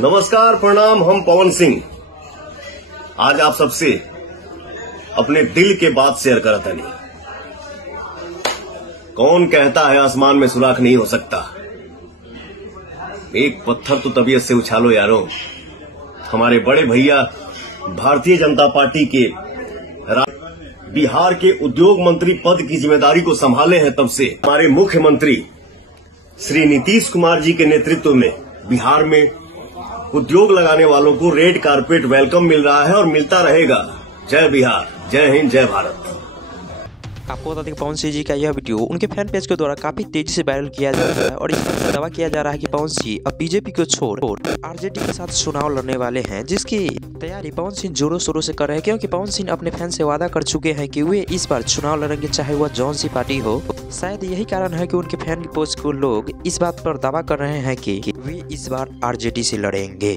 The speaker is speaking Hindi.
नमस्कार, प्रणाम। हम पवन सिंह आज आप सबसे अपने दिल के बात शेयर करता नहीं। कौन कहता है आसमान में सुराख नहीं हो सकता। एक पत्थर तो तबीयत से उछालो यारों। हमारे बड़े भैया भारतीय जनता पार्टी के बिहार के उद्योग मंत्री पद की जिम्मेदारी को संभाले हैं, तब से हमारे मुख्यमंत्री श्री नीतीश कुमार जी के नेतृत्व में बिहार में उद्योग लगाने वालों को रेड कारपेट वेलकम मिल रहा है और मिलता रहेगा। जय बिहार, जय हिंद, जय भारत। आपको बता दें कि पवन सिंह जी का यह वीडियो उनके फैन पेज के द्वारा काफी तेजी से वायरल किया जा रहा है और इस पर दावा किया जा रहा है कि पवन सिंह अब बीजेपी को छोड़ आरजेडी के साथ चुनाव लड़ने वाले हैं, जिसकी तैयारी पवन सिंह जोरों शोरों से कर रहे हैं। क्योंकि पवन सिंह अपने फैन से वादा कर चुके हैं कि वे इस बार चुनाव लड़ेंगे, चाहे वह जौन सी पार्टी हो। शायद यही कारण है कि उनके फैन पोस्ट को लोग इस बात पर दावा कर रहे हैं कि वे इस बार आरजेडी से लड़ेंगे।